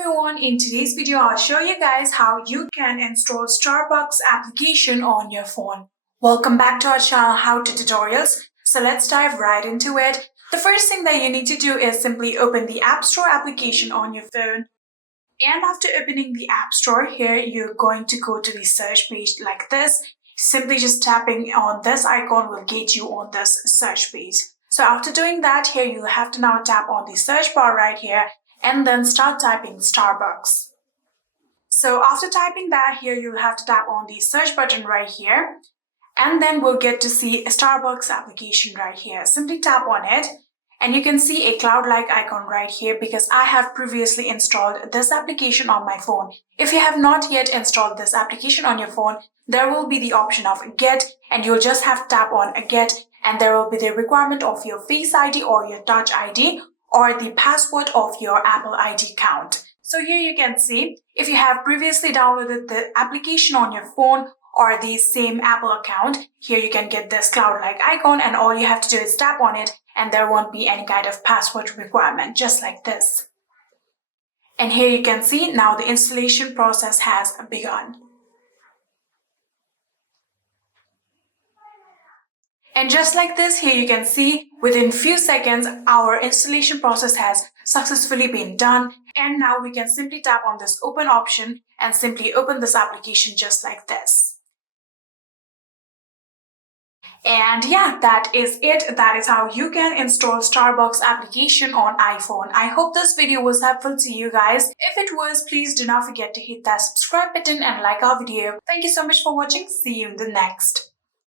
everyone, in today's video I'll show you guys how you can install Starbucks application on your phone. Welcome back to our channel How To Tutorials. So let's dive right into it. The first thing that you need to do is simply open the App Store application on your phone. And after opening the App Store, here you're going to go to the search page like this. Simply just tapping on this icon will get you on this search page. So after doing that, here you'll have to now tap on the search bar right here and then start typing Starbucks. So after typing that, here you'll have to tap on the search button right here, and then we'll get to see a Starbucks application right here. Simply tap on it and you can see a cloud-like icon right here because I have previously installed this application on my phone. If you have not yet installed this application on your phone, there will be the option of Get, and you'll just have to tap on Get, and there will be the requirement of your Face ID or your Touch ID or the password of your Apple ID account. So here you can see if you have previously downloaded the application on your phone or the same Apple account, here you can get this cloud-like icon and all you have to do is tap on it and there won't be any kind of password requirement, just like this. And here you can see now the installation process has begun. And just like this, here you can see within few seconds, our installation process has successfully been done. And now we can simply tap on this open option and simply open this application just like this. And yeah, that is it. That is how you can install Starbucks application on iPhone. I hope this video was helpful to you guys. If it was, please do not forget to hit that subscribe button and like our video. Thank you so much for watching. See you in the next.